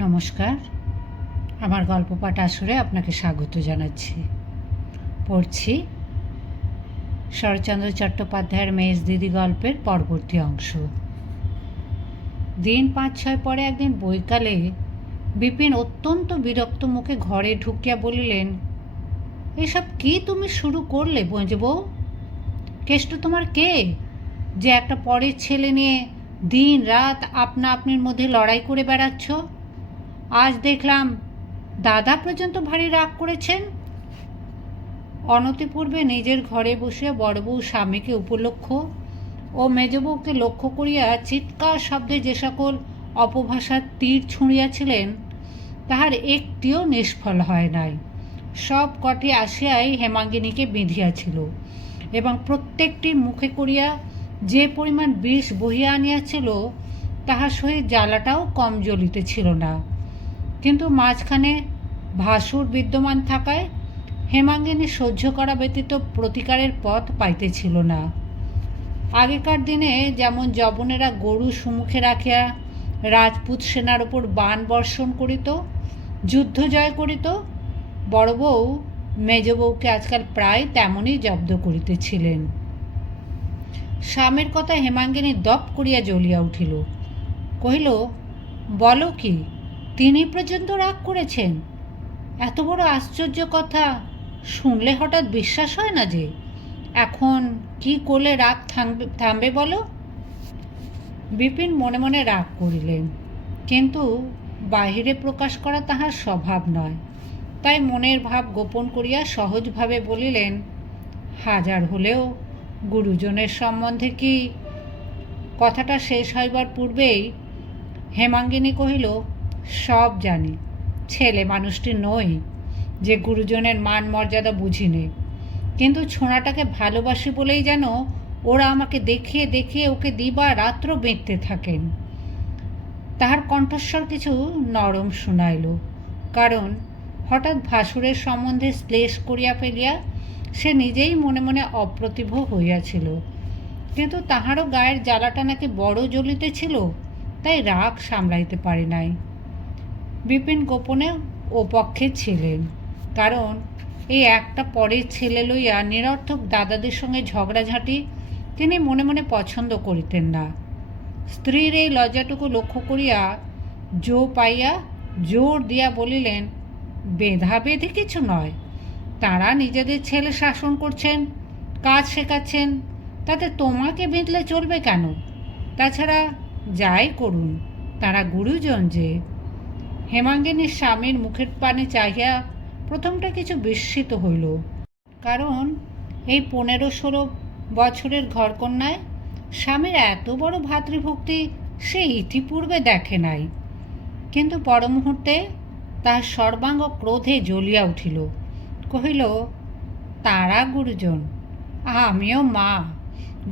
নমস্কার, আমার গল্প পাঠ আসরে আপনাকে স্বাগত জানাচ্ছি। পড়ছি শরৎচন্দ্র চট্টোপাধ্যায়ের মেজ দিদি গল্পের পরবর্তী অংশ। দিন 5-6 পরে একদিন বৈকালে বিপিন অত্যন্ত বিরক্ত মুখে ঘরে ঢুকিয়া বলিলেন, এসব কি তুমি শুরু করলে বউ? কেষ্ট তোমার কে, যে একটা পরের ছেলে নিয়ে দিন রাত আপনা আপনির মধ্যে লড়াই করে বেড়াচ্ছ? আজ দেখলাম দাদা পর্যন্ত ভারী রাগ করেছেন। অনতিপূর্বে নিজের ঘরে বসিয়া বড়বউ স্বামীকে উপলক্ষ ও মেজবউকে লক্ষ্য করিয়া চিৎকার শব্দে যে সকল অপভাষার তীর ছুঁড়িয়াছিলেন, তাহার একটিও নিষ্ফল হয় নাই। সব কটি আসিয়াই হেমাঙ্গিনীকে বিঁধিয়াছিল এবং প্রত্যেকটির মুখে করিয়া যে পরিমাণ বিষ বহিয়া আনিয়াছিল, তাহার সহিত জ্বালাটাও কম জ্বলিতেছিল না। কিন্তু মাঝখানে ভাসুর বিদ্যমান থাকায় হেমাঙ্গিনী সহ্য করা ব্যতীত প্রতিকারের পথ পাইতেছিল না। আগেকার দিনে যেমন যবনেরা গরু সম্মুখে রাখিয়া রাজপুত সেনার উপর বাণ বর্ষণ করিত, যুদ্ধ জয় করিত, বড় বউ মেজবউকে আজকাল প্রায় তেমনই জব্দ করিতেছিলেন। স্বামীর কথা হেমাঙ্গিনী দপ করিয়া জ্বলিয়া উঠিল। কহিল, বলো কি, তিনি পর্যন্ত রাগ করেছেন? এত বড় আশ্চর্য কথা শুনলে হঠাৎ বিশ্বাস হয় না যে। এখন কি করলে রাগ থামবে বলো? বিপিন মনে মনে রাগ করিলেন, কিন্তু বাহিরে প্রকাশ করা তাহার স্বভাব নয়। তাই মনের ভাব গোপন করিয়া সহজভাবে বলিলেন, হাজার হলেও গুরুজনের সম্বন্ধে কি? কথাটা শেষ হইবার পূর্বেই হেমাঙ্গিনী কহিল, সব জানি, ছেলে মানুষটি নই যে গুরুজনের মান মর্যাদা বুঝি নে, কিন্তু ছোঁড়াটাকে ভালোবাসি বলেই যেন ওরা আমাকে দেখিয়ে দেখিয়ে ওকে দিবা রাত্র বেঁধতে থাকেন। তাহার কণ্ঠস্বর কিছু নরম শুনাইল, কারণ হঠাৎ ভাসুরের সম্বন্ধে শ্লেষ করিয়া ফেলিয়া সে নিজেই মনে মনে অপ্রতিভ হইয়াছিল। কিন্তু তাহারও গায়ের জ্বালাটা নাকি বড় জ্বলিতেছিল, তাই রাগ সামলাইতে পারে নাই। বিপিন গোপনে ও পক্ষে ছিলেন, কারণ এই একটা পরের ছেলে লইয়া নিরর্থক দাদাদের সঙ্গে ঝগড়াঝাঁটি তিনি মনে মনে পছন্দ করিতেন না। স্ত্রীর এই লজ্জাটুকু লক্ষ্য করিয়া জো পাইয়া জোর দিয়া বলিলেন, বেঁধাবেঁধি কিছু নয়, তাঁরা নিজেদের ছেলে শাসন করছেন, কাজ শেখাচ্ছেন, তাতে তোমাকে বেঁধলে চলবে কেন? তাছাড়া যাই করুন, তাঁরা গুরুজন যে। হেমাঙ্গিনীর স্বামীর মুখের পানে চাহিয়া প্রথমটা কিছু বিস্মিত হইল, কারণ এই 15-16 বছরের ঘরকন্যায় স্বামীর এত বড় ভাতৃভক্তি সে ইতিপূর্বে দেখে নাই। কিন্তু পর মুহূর্তে তাহার সর্বাঙ্গ ক্রোধে জ্বলিয়া উঠিল। কহিল, তারা গুরুজন, আমিও মা।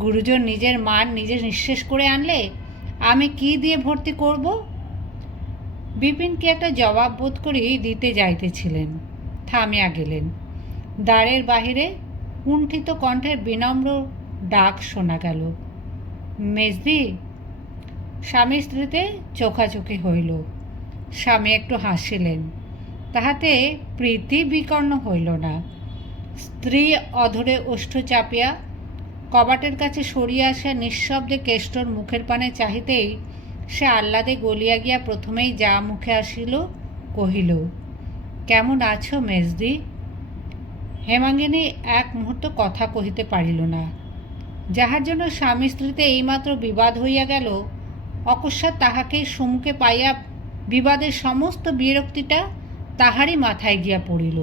গুরুজন নিজের মান নিজে নিঃশেষ করে আনলে আমি কি দিয়ে ভর্তি করব? বিপিনকে একটা জবাব বোধ করি দিতে যাইতেছিলেন, থামিয়া গেলেন। দ্বারের বাহিরে কুণ্ঠিত কণ্ঠের বিনম্র ডাক শোনা গেল, মেজদি। স্বামী স্ত্রীতে চোখাচোখি হইল। স্বামী একটু হাসিলেন, তাহাতে প্রীতি বিকর্ণ হইল না। স্ত্রী অধরে ওষ্ঠ চাপিয়া কবাটের কাছে সরিয়া আসিয়া নিঃশব্দে কেষ্টর মুখের পানে চাহিতেই সে আহ্লাদে গলিয়া গিয়া প্রথমেই যা মুখে আসিল কহিল, কেমন আছো মেজদি? হেমাঙ্গিনী এক মুহূর্ত কথা কহিতে পারিল না। যাহার জন্য স্বামী স্ত্রীতে এইমাত্র বিবাদ হইয়া গেল, অকস্মাৎ তাহাকে সম্মুখে পাইয়া বিবাদের সমস্ত বিরক্তিটা তাহারই মাথায় গিয়া পড়িল।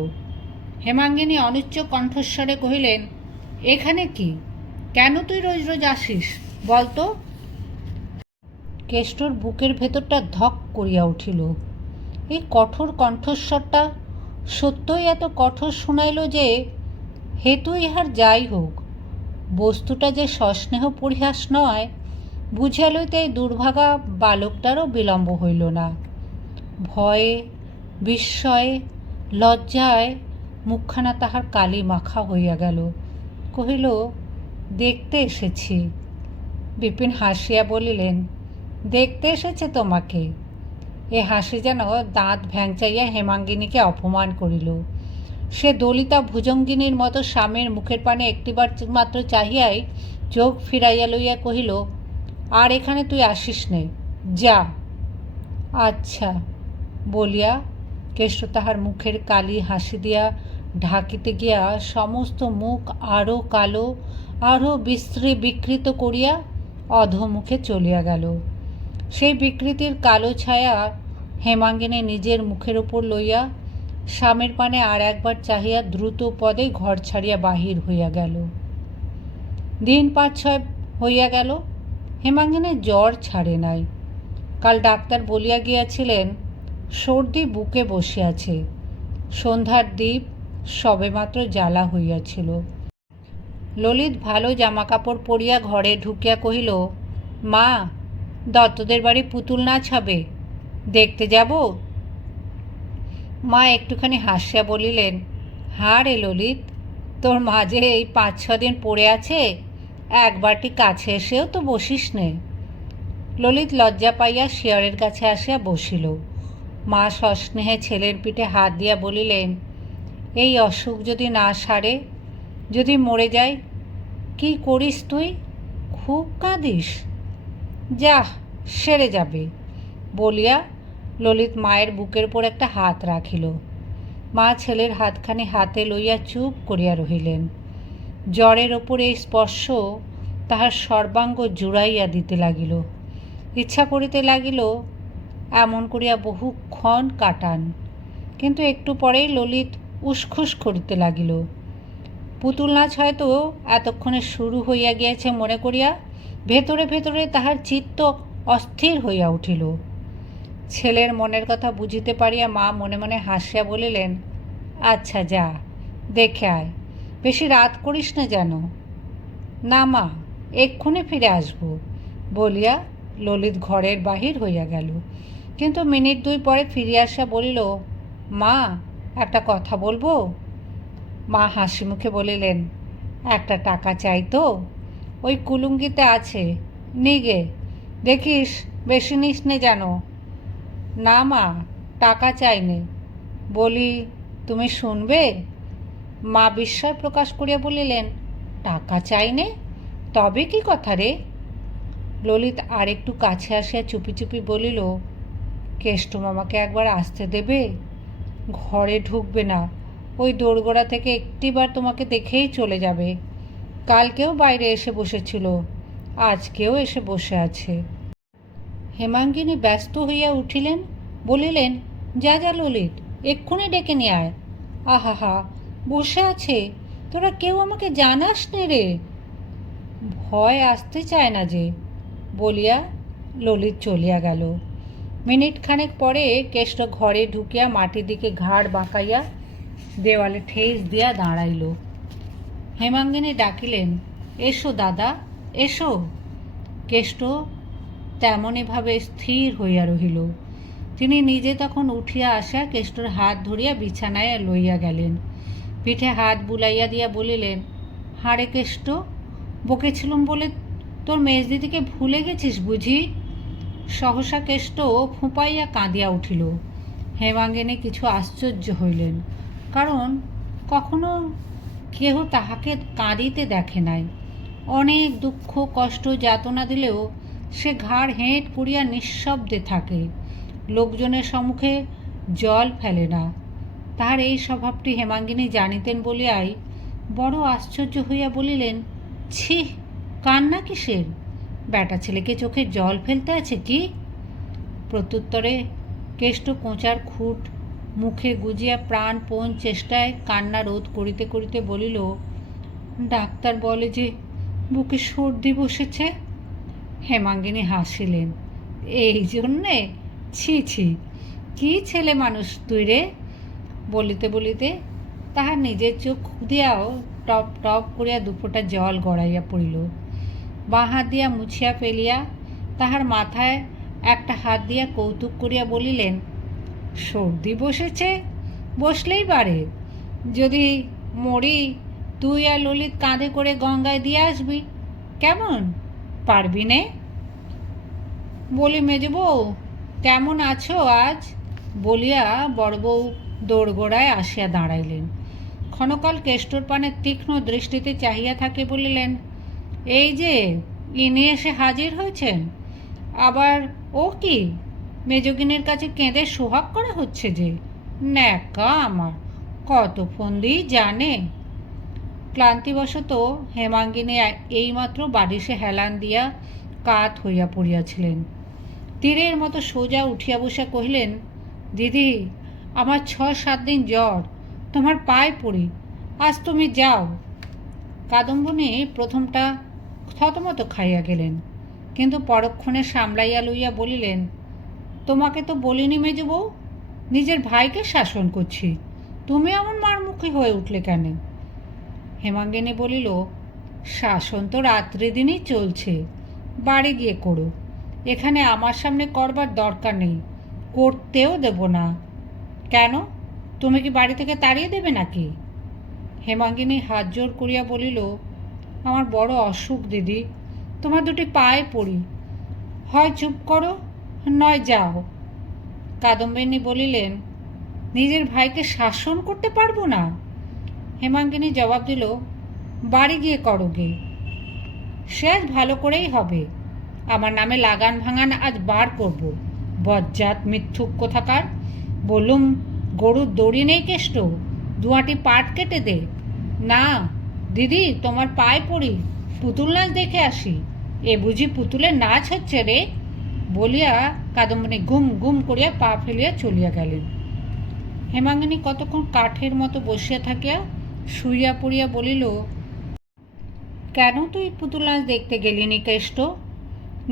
হেমাঙ্গিনী অনুচ্চ কণ্ঠস্বরে কহিলেন, এখানে কি? কেন তুই রোজ রোজ আসিস বলতো? কেষ্টর বুকের ভেতরটা ধক করিয়া উঠিল। এই কঠোর কণ্ঠস্বরটা সত্যই এত কঠোর শোনাইল যে হেতু ইহার যাই হোক, বস্তুটা যে সস্নেহ পরিহাস নয় বুঝিয়া লইতে এই দুর্ভাগা বালকটারও বিলম্ব হইল না। ভয়ে, বিস্ময়ে, লজ্জায় মুখখানা তাহার কালি মাখা হইয়া গেল। কহিল, দেখতে এসেছি। বিপিন হাসিয়া বলিলেন, দেখতে এসেছে তোমাকে? এ হাসি যেন দাঁত ভ্যাংচাইয়া হেমাঙ্গিনীকে অপমান করিল। সে দলিতা ভুজঙ্গিনীর মতো স্বামীর মুখের পানে একটিবার মাত্র চাহিয়াই চোখ ফিরাইয়া লইয়া কহিল, আর এখানে তুই আসিস নে, যা। আচ্ছা বলিয়া কেষ্ট তাহার মুখের কালি হাসি দিয়া ঢাকিতে গিয়া সমস্ত মুখ আরও কালো, আরও বিকৃত করিয়া অধোমুখে চলিয়া গেল। সেই বিকৃতির কালো ছায়া হেমাঙ্গিনী নিজের মুখের উপর লইয়া স্বামীর পানে আর একবার চাহিয়া দ্রুত পদে ঘর ছাড়িয়া বাহির হইয়া গেল। দিন 5-6 হইয়া গেল, হেমাঙ্গিনীর জ্বর ছাড়ে নাই। কাল ডাক্তার বলিয়া গিয়াছিলেন সর্দি বুকে বসিয়াছে। সন্ধ্যার দ্বীপ সবেমাত্র জ্বালা হইয়াছিল। ললিত ভালো জামাকাপড় পরিয়া ঘরে ঢুকিয়া কহিল, মা, দত্তদের বাড়ি পুতুল নাচ হবে, দেখতে যাব? মা একটুখানি হাসিয়া বলিলেন, হ্যাঁ রে ললিত, তোর মা যে এই 5-6 দিন পড়ে আছে, একবারটি কাছে এসেও তো বসিস নে। ললিত লজ্জা পাইয়া শিয়রের কাছে আসিয়া বসিল। মা সস্নেহে ছেলের পিঠে হাত দিয়া বলিলেন, এই অসুখ যদি না সারে, যদি মরে যায়, কি করিস তুই? খুব কাঁদিস? যা, সেরে যাবে বলিয়া ললিত মায়ের বুকের উপর একটা হাত রাখিল। মা ছেলের হাতখানি হাতে লইয়া চুপ করিয়া রহিলেন। জ্বরের ওপর এই স্পর্শ তাহার সর্বাঙ্গ জুড়াইয়া দিতে লাগিল। ইচ্ছা করিতে লাগিল এমন করিয়া বহুক্ষণ কাটান, কিন্তু একটু পরেই ললিত উসখুস করিতে লাগিল। পুতুল নাচ হয়তো এতক্ষণে শুরু হইয়া গিয়াছে মনে করিয়া ভেতরে ভেতরে তাহার চিত্ত অস্থির হইয়া উঠিল। ছেলের মনের কথা বুঝিতে পারিয়া মা মনে মনে হাসিয়া বলিলেন, আচ্ছা যা, দেখে আয়, বেশি রাত করিস না যেন। না মা, এক্ষুনি ফিরে আসব বলিয়া ললিত ঘরের বাহির হইয়া গেল। কিন্তু মিনিট 2 পরে ফিরিয়া আসিয়া বলিল, মা, একটা কথা বলবো? মা হাসি মুখে বলিলেন, একটা টাকা চাই তো, ওই কুলুঙ্গিতে আছে, নিগে, দেখিস বেশি নিস নে যেন। না মা, টাকা চাই নে। বলি, তুমি শুনবে? মা বিস্ময় প্রকাশ করিয়া বলিলেন, টাকা চাই নে? তবে কি কথা রে? ললিত আর একটু কাছে আসিয়া চুপি চুপি বলিল, কেষ্ট মামাকে একবার আসতে দেবে? ঘরে ঢুকবে না, ওই দোরগোড়া থেকে একটিবার তোমাকে দেখেই চলে যাবে। কালকেও বাইরে এসে বসেছিল, আজকেও এসে বসে আছে। হেমাঙ্গিনী ব্যস্ত হইয়া উঠিলেন, বলিলেন, যা যা ললিত, এক্ষুনি ডেকে নিয়ে আয়। আহা, বসে আছে, তোরা কেউ আমাকে জানাস নে রে। ভয় আসতে চায় না যে, বলিয়া ললিত চলিয়া গেল। মিনিট খানেক পরে কেষ্ট ঘরে ঢুকিয়া মাটির দিকে ঘাড় বাঁকাইয়া দেওয়ালে ঠেস দিয়া দাঁড়াইল। হেমাঙ্গিনী ডাকিলেন, এসো দাদা, এসো। কেষ্ট তেমনইভাবে স্থির হইয়া রহিল। তিনি নিজে তখন উঠিয়া আসিয়া কেষ্টর হাত ধরিয়া বিছানায় লইয়া গেলেন। পিঠে হাত বুলাইয়া দিয়া বলিলেন, হারে কেষ্ট, বকেছিলুম বলে তোর মেজদিদিকে ভুলে গেছিস বুঝি? সহসা কেষ্ট ফুঁপাইয়া কাঁদিয়া উঠিল। হেমাঙ্গিনী কিছু আশ্চর্য হইলেন, কারণ কখনো কেহ তাহাকে কাঁদিতে দেখে নাই। অনেক দুঃখ কষ্ট যাতনা দিলেও সে ঘাড় হেঁট করিয়া নিঃশব্দে থাকে, লোকজনের সম্মুখে জল ফেলে না। তাহার এই স্বভাবটি হেমাঙ্গিনী জানিতেন বলিয়াই বড় আশ্চর্য হইয়া বলিলেন, ছি, কান্না কিসের? বেটা ছেলেকে চোখে জল ফেলতে আছে কি? প্রত্যুত্তরে কেষ্ট কোঁচার খুঁট মুখে গুজিয়া প্রাণপণ চেষ্টায় কান্না রোধ করিতে করিতে বলিল, ডাক্তার বলে যে বুকে সর্দি বসেছে। হেমাঙ্গিনী হাসিলেন, এই জন্যে? ছি ছি, কি ছেলে মানুষ তুই রে। বলিতে বলিতে তাহার নিজের চোখ দিয়াও টপ টপ করিয়া 2 ফোঁটা জল গড়াইয়া পড়িল। বাঁ হাত দিয়া মুছিয়া ফেলিয়া তাহার মাথায় একটা হাত দিয়া কৌতুক করিয়া বলিলেন, সর্দি বসেছে, বসলেই বাড়ে। যদি মরি, তুই আর ললিত কাঁধে করে গঙ্গায় দিয়ে আসবি, কেমন? পারবি নে? বলি, মেজবউ, কেমন আছো আজ? বলিয়া বড়বউ দোরগোড়ায় আসিয়া দাঁড়াইলেন। ক্ষণকাল কেষ্টর পানে তীক্ষ্ণ দৃষ্টিতে চাহিয়া থাকে বলিলেন, এই যে ইনি এসে হাজির হয়েছেন, আবার ও কি মেজগিনের কাছে কেঁদে সোহাগ করা হচ্ছে যে? ন্যাকা আমার, কত ফন্দি জানে। ক্লান্তিবশত হেমাঙ্গিনী এইমাত্র বালিশে হেলান দিয়া কাত হইয়া পড়িয়াছিলেন। তীরের মতো সোজা উঠিয়া বসিয়া কহিলেন, দিদি, আমার 6-7 দিন জ্বর, তোমার পায়ে পড়ি, আজ তুমি যাও। কাদম্বিনী প্রথমটা থতমত খাইয়া গেলেন, কিন্তু পরক্ষণে সামলাইয়া লইয়া বলিলেন, তোমাকে তো বলিনি মেজ বউ, নিজের ভাইকে শাসন করছি, তুমি এমন মারমুখী হয়ে উঠলে কেন? হেমাঙ্গিনী বলিল, শাসন তো রাত্রি দিনই চলছে, বাড়ি গিয়ে করো, এখানে আমার সামনে করবার দরকার নেই, করতেও দেব না। কেন, তুমি কি বাড়ি থেকে তাড়িয়ে দেবে নাকি? হেমাঙ্গিনী হাত জোর করিয়া বলিল, আমার বড় অসুখ দিদি, তোমার দুটি পায়ে পড়ি, হয় চুপ করো নয় যাও। কাদম্বিনী বলিলেন, নিজের ভাইকে শাসন করতে পারবো না? হেমাঙ্গিনী জবাব দিল, বাড়ি গিয়ে করো গে, সে আজ ভালো করেই হবে, আমার নামে লাগান ভাঙান আজ বার করব, বজ্জাত মিথ্যুক কোথাকার। বললুম, গরুর দড়ি নেই কেষ্ট, দুয়াটি পাট কেটে দে। না দিদি, তোমার পায়ে পড়ি, পুতুল নাচ দেখে আসি, এ বুঝি পুতুলের নাচ হচ্ছে রে? বলিয়া কাদম্বিনী গুম গুম করিয়া পা ফেলিয়া চলিয়া গেলেন। হেমাঙ্গিনী কতক্ষণ কাঠের মতো বসিয়া থাকিয়া শুইয়া পড়িয়া বলিল, কেন তুই পুতুল নাচ দেখতে গেলিনি কেষ্ট?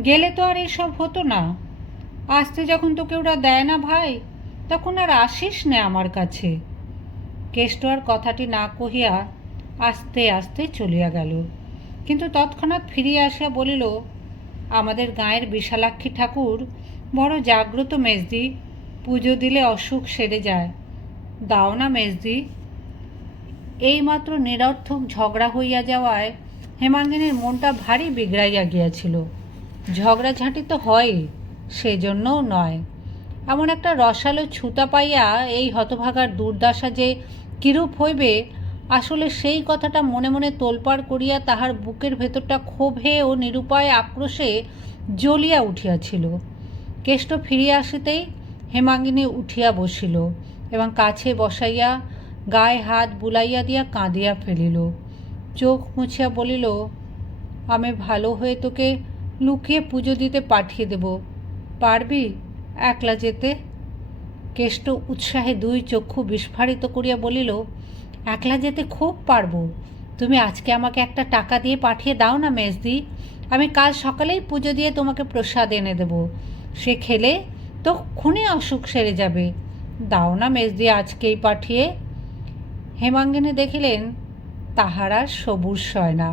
গেলে তো আর এসব হতো না। আসতে যখন তোকে ওরা দেয় না ভাই, তখন আর আসিস না আমার কাছে। কেষ্ট আর কথাটি না কহিয়া আস্তে আস্তে চলিয়া গেল, কিন্তু তৎক্ষণাৎ ফিরিয়া আসিয়া বলিল, আমাদের গাঁয়ের বিশালাক্ষী ঠাকুর বড় জাগ্রত মেজদি, পুজো দিলে অসুখ সেরে যায়, দাও না মেজদি। এইমাত্র নিরর্থক ঝগড়া হইয়া যাওয়ায় হেমাঙ্গিনীর মনটা ভারী বিগড়াইয়া গিয়াছিল। ঝগড়াঝাঁটি তো হয়ই, সেজন্যও নয়, এমন একটা রসালো ছুতা পাইয়া এই হতভাগার দুর্দশা যে কিরূপ হইবে, আসলে সেই কথাটা মনে মনে তোলপাড় করিয়া তাহার বুকের ভেতরটা ক্ষোভে ও নিরুপায় আক্রোশে জ্বলিয়া উঠিয়াছিল। কেষ্ট ফিরিয়া আসিতেই হেমাঙ্গিনী উঠিয়া বসিল এবং কাছে বসাইয়া গায়ে হাত বুলাইয়া দিয়া কাঁদিয়া ফেলিল। চোখ মুছিয়া বলিল, আমি ভালো হয়ে তোকে লুকিয়ে পুজো দিতে পাঠিয়ে দেব, পারবি একলা যেতে? কেষ্ট উৎসাহে দুই চক্ষু বিস্ফারিত করিয়া বলিল, একলা যেতে খুব পারবো, তুমি আজকে আমাকে একটা টাকা দিয়ে পাঠিয়ে দাও না মেজদি, আমি কাল সকালেই পুজো দিয়ে তোমাকে প্রসাদ এনে দেব, সে খেলে তো খুনি অসুখ সেরে যাবে, দাও না মেজদি আজকেই পাঠিয়ে। হেমাঙ্গিনী দেখিলেন তাহার আর সবুর সয় না,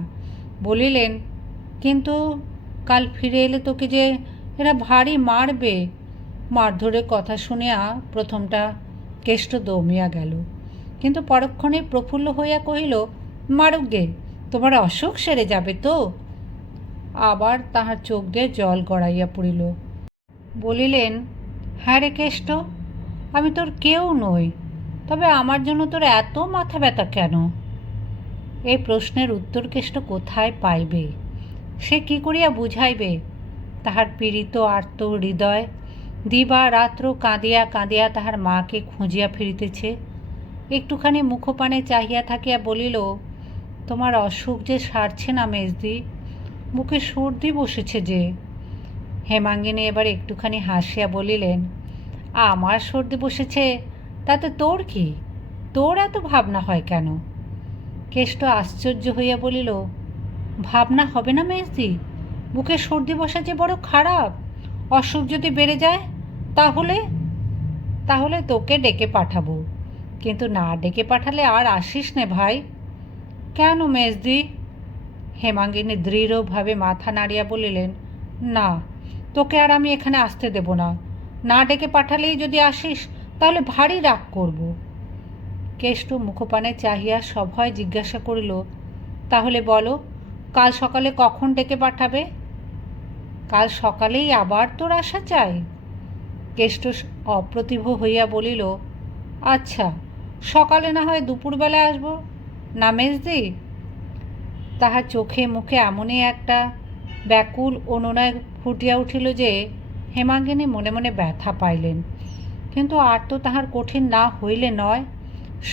বলিলেন, কিন্তু কাল ফিরে এলে তোকে যে এরা ভারী মারবে। মারধরের কথা শুনিয়া প্রথমটা কেষ্ট দমিয়া গেল, কিন্তু পরক্ষণে প্রফুল্ল হইয়া কহিল, মারুক গে, তোমার অসুখ সেরে যাবে তো। আবার তাহার চোখ দিয়ে জল গড়াইয়া পড়িল। বলিলেন, হ্যাঁ রে কেষ্ট, আমি তোর কেউ নই, তবে আমার জন্য তোর এত মাথা ব্যথা কেন? এই প্রশ্নের উত্তর কেষ্ট কোথায় পাইবে? সে কি করিয়া বুঝাইবে তাহার পীড়িত আর্ত হৃদয় দিবা রাত্র কাঁদিয়া কাঁদিয়া তাহার মাকে খুঁজিয়া ফিরিতেছে? একটুখানি মুখপানে চাহিয়া থাকিয়া বলিল, তোমার অসুখ যে সারছে না মেজদি, বুকে সর্দি বসেছে যে। হেমাঙ্গিনী এবার একটুখানি হাসিয়া বলিলেন, আমার সর্দি বসেছে তাতে তোর কি, তোর এত ভাবনা হয় কেন? কেষ্ট আশ্চর্য হইয়া বলিল, ভাবনা হবে না মেজদি, বুকে সর্দি বসা যে বড় খারাপ, অসুখ যদি বেড়ে যায় তাহলে? তাহলে তোকে ডেকে পাঠাবো, কিন্তু না ডেকে পাঠালে আর আসিস নে ভাই। কেন মেজদি? হেমাঙ্গিনী দৃঢ়ভাবে মাথা নাড়িয়া বলিলেন, না, তোকে আর আমি এখানে আসতে দেব না, না ডেকে পাঠালেই যদি আসিস তাহলে ভারী রাগ করব। কেষ্ট মুখপানে চাহিয়া সভয় জিজ্ঞাসা করিল, তাহলে বলো, কাল সকালে কখন ডেকে পাঠাবে? কাল সকালেই আবার তোর আসা চাই? কেষ্ট অপ্রতিভ হইয়া বলিল, আচ্ছা, সকালে না হয় দুপুরবেলা আসব না মেজদি? তাহার চোখে মুখে এমনই একটা ব্যাকুল অনুনয় ফুটিয়া উঠিল যে হেমাঙ্গিনী মনে মনে ব্যথা পাইলেন। কিন্তু আর তো তাহার কঠিন না হইলে নয়।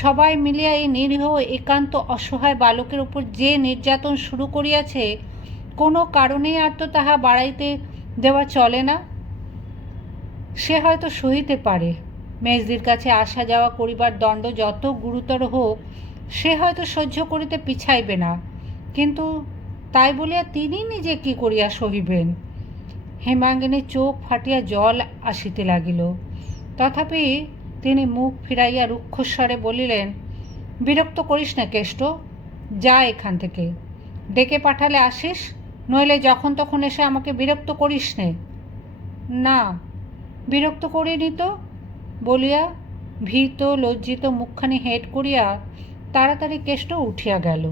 সবাই মিলিয়া এই নিরীহ একান্ত অসহায় বালকের উপর যে নির্যাতন শুরু করিয়াছে, কোনো কারণেই আর তো তাহা বাড়াইতে দেওয়া চলে না। সে হয়তো সহিতে পারে, মেজদির কাছে আসা যাওয়া করিবার দণ্ড যত গুরুতর হোক সে হয়তো সহ্য করিতে পিছাইবে না, কিন্তু তাই বলিয়া তিনি নিজে কি করিয়া সহিবেন? হেমাঙ্গিনীর চোখ ফাটিয়া জল আসিতে লাগিল। তথাপি তিনি মুখ ফিরাইয়া রুক্ষস্বরে বলিলেন, বিরক্ত করিস না কেষ্ট, যা এখান থেকে। ডেকে পাঠালে আসিস, নইলে যখন তখন এসে আমাকে বিরক্ত করিস নে। না, বিরক্ত করিনি তো, বলিয়া ভীত লজ্জিত মুখখানি হেঁট করিয়া তাড়াতাড়ি কেষ্ট উঠিয়া গেল।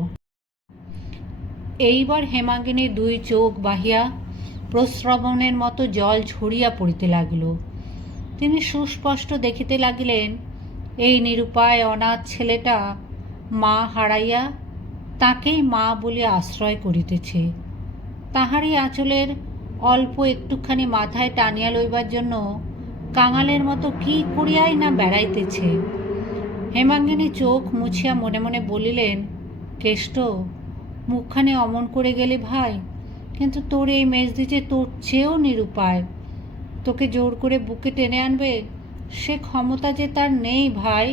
এইবার হেমাঙ্গিনীর দুই চোখ বাহিয়া প্রস্রবণের মতো জল ঝরিয়া পড়িতে লাগিল। তিনি সুস্পষ্ট দেখিতে লাগিলেন, এই নিরুপায় অনাথ ছেলেটা মা হারাইয়া তাকেই মা বলিয়া আশ্রয় করিতেছে। তাহারই আঁচলের অল্প একটুখানি মাথায় টানিয়া লইবার জন্য কাঙালের মতো কি করিয়াই না বেড়াইতেছে। হেমাঙ্গিনী চোখ মুছিয়া মনে মনে বলিলেন, কেষ্ট, মুখখানে অমন করে গেলে ভাই, কিন্তু তোর এই মেজদি যে তোর চেয়েও নিরুপায়। তোকে জোর করে বুকে টেনে আনবে সে ক্ষমতা যে তার নেই ভাই।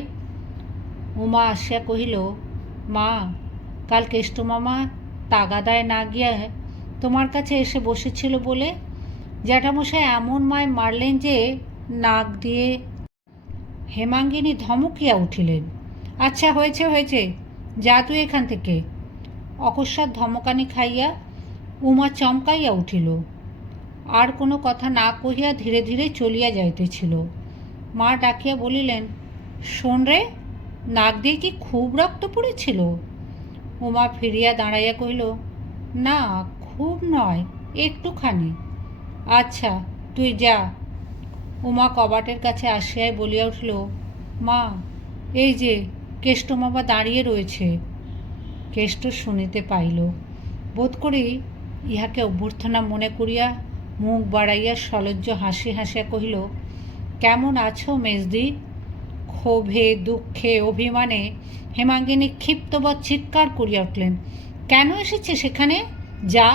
উমা আসিয়া কহিল, মা, কাল কেষ্ট মামা তাগাদায় না গিয়া তোমার কাছে এসে বসেছিল বলে জ্যাঠামশাই এমন মায় মারলেন যে নাক দিয়ে। হেমাঙ্গিনী ধমকিয়া উঠিলেন, আচ্ছা, হয়েছে হয়েছে, যা তুই এখান থেকে। অকস্মাৎ ধমকানি খাইয়া উমা চমকাইয়া উঠিল। আর কোনো কথা না কহিয়া ধীরে ধীরে চলিয়া যাইতেছিল। মা ডাকিয়া বলিলেন, শোন রে, নাক দিয়ে কি খুব রক্ত পড়েছিল? উমা ফিরিয়া দাঁড়াইয়া কহিল, না, খুব নয়, একটুখানি। আচ্ছা, তুই যা। উমা কবাটের কাছে আসিয়াই বলিয়া উঠল, মা, এই যে কেষ্ট মামা দাঁড়িয়ে রয়েছে। কেষ্ট শুনিতে পাইল। বোধ করি ইহাকে অভ্যর্থনা মনে করিয়া মুখ বাড়াইয়া সলজ্জ হাসি হাসিয়া কহিল, কেমন আছো মেজদি? ক্ষোভে দুঃখে অভিমানে হেমাঙ্গিনী ক্ষিপ্তবৎ চিৎকার করিয়া উঠলেন, কেন এসেছে সেখানে? যা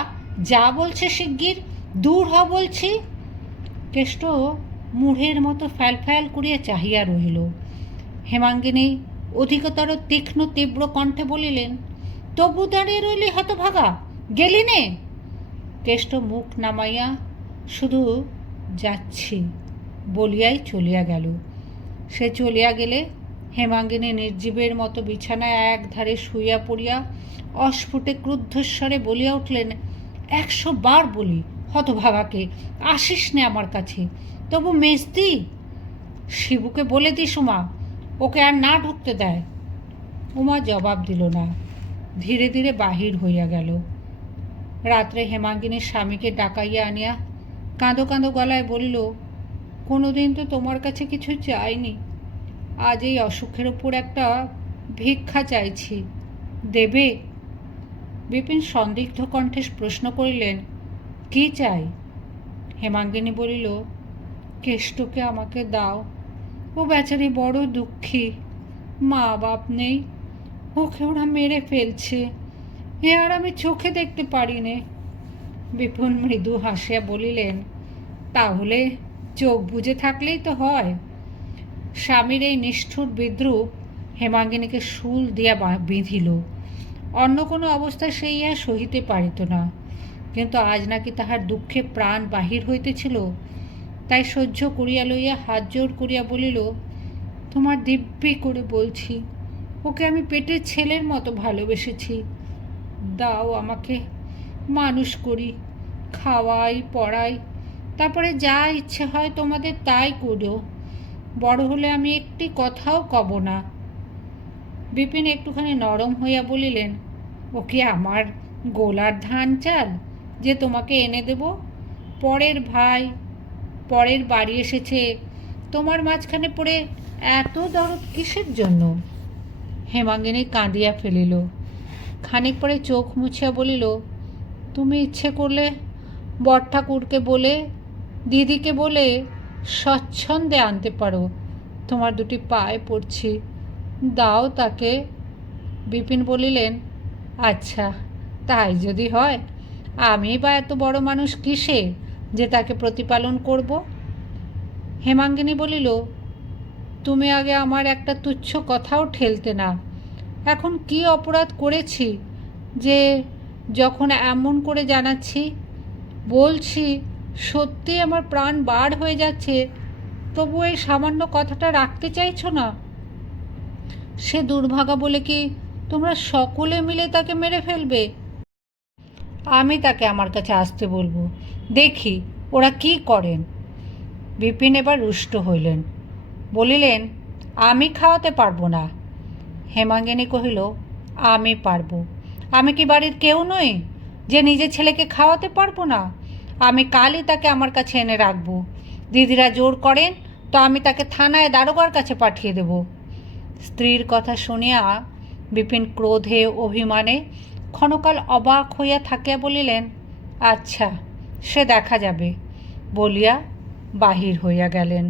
যা বলছে শিগগির দূর হ বলছি। কেষ্ট মূঢ়ের মতো ফ্যাল করিয়া চাহিয়া রহিল। হেমাঙ্গিনী অধিকতর তীক্ষ্ণ তীব্র কণ্ঠে বলিলেন, তবু দাঁড়িয়ে রইলি হতভাগা, গেলি নে? কেষ্ট মুখ নামাইয়া শুধু যাচ্ছি বলিয়াই চলিয়া গেল। সে চলিয়া গেলে হেমাঙ্গিনী নির্জীবের মতো বিছানায় একধারে শুইয়া পড়িয়া অস্ফুটে ক্রুদ্ধস্বরে বলিয়া উঠলেন, 100 বার বলি হতভাগাকে আসিস নে আমার কাছে, তবু মেজদি, শিবুকে বলে দিস উমা ওকে আর না ঢুকতে দেয়। উমা জবাব দিল না, ধীরে ধীরে বাহির হইয়া গেল। রাত্রে হেমাঙ্গিনীর স্বামীকে ডাকাইয়া আনিয়া কাঁদো কাঁদো গলায় বলিল, কোনোদিন তো তোমার কাছে কিছু চাইনি, আজ এই অসুখের ওপর একটা ভিক্ষা চাইছি, দেবে? বিপিন সন্দিগ্ধ কণ্ঠে প্রশ্ন করিলেন, কি চাই? হেমাঙ্গিনী বলিল, কেষ্টকে আমাকে দাও, ও বেচারি বড় দুঃখী, মা বাপ নেই, ওকে ওরা মেরে ফেলছে, এ আর আমি চোখে দেখতে পারি নে। বিপুল মৃদু হাসিয়া বলিলেন, তাহলে চোখ বুজে থাকলেই তো হয়। স্বামীর এই নিষ্ঠুর বিদ্রূপ হেমাঙ্গিনীকে শুল দিয়া বিঁধিল। অন্য কোনো অবস্থায় সেই আর সহিতে পারিত না, কিন্তু আজ নাকি তাহার দুঃখে প্রাণ বাহির হইতেছিল, তাই সহ্য করিয়া লইয়া হাত জোড় করিয়া বলিল, তোমার দিব্যি করে বলছি, ওকে আমি পেটের ছেলের মতো ভালোবেসেছি, দাও আমাকে, মানুষ করি, খাওয়াই পড়াই, তারপরে যা ইচ্ছে হয় তোমাদের তাই করো, বড় হলে আমি একটি কথাও কব না। বিপিন একটুখানি নরম হইয়া বলিলেন, ও কি আমার গোলার ধান চাল যে তোমাকে এনে দেব? পরের বাড়ি এসেছে, তোমার মাঝখানে পড়ে এত দরদ কিসের জন্য? হেমাঙ্গিনী কাঁদিয়া ফেলিল। খানিক পরে চোখ মুছিয়া বলিল, তুমি ইচ্ছে করলে বড়ঠাকুরকে বলে, দিদিকে বলে স্বচ্ছন্দে আনতে পারো। তোমার দুটি পায়ে পড়ছি, দাও তাকে। বিপিন বলিলেন, আচ্ছা, তাই যদি হয়, আমি বা এত বড় মানুষ কিসে যে তাকে প্রতিপালন করব? হেমাঙ্গিনী বলিল, তুমি আগে আমার একটা তুচ্ছ কথাও ঠেলতে না। এখন কি অপরাধ করেছি যে যখন এমন করে জানাচ্ছি, বলছি, সত্যি আমার প্রাণ বার হয়ে যাচ্ছে, তবু এই সামান্য কথাটা রাখতে চাইছো না? সে দুর্ভাগা বলে কি তোমরা সকলে মিলে তাকে মেরে ফেলবে? আমি তাকে আমার কাছে আসতে বলবো, দেখি ওরা কি করেন। বিপিন এবার রুষ্ট হইলেন, বলিলেন, আমি খাওয়াতে পারবো না। হেমাঙ্গিনী কহিল, আমি পারবো। আমি কি বাড়ির কেউ নই যে নিজের ছেলেকে খাওয়াতে পারবো না? আমি কালই তাকে আমার কাছে এনে রাখবো। দিদিরা জোর করেন তো আমি তাকে থানায় দারোগার কাছে পাঠিয়ে দেব। স্ত্রীর কথা শুনিয়া বিপিন ক্রোধে অভিমানে ক্ষণকাল অবাক হইয়া থাকিয়া বলিলেন, আচ্ছা, সে দেখা যাবে, বলিয়া বাহির হইয়া গেলেন।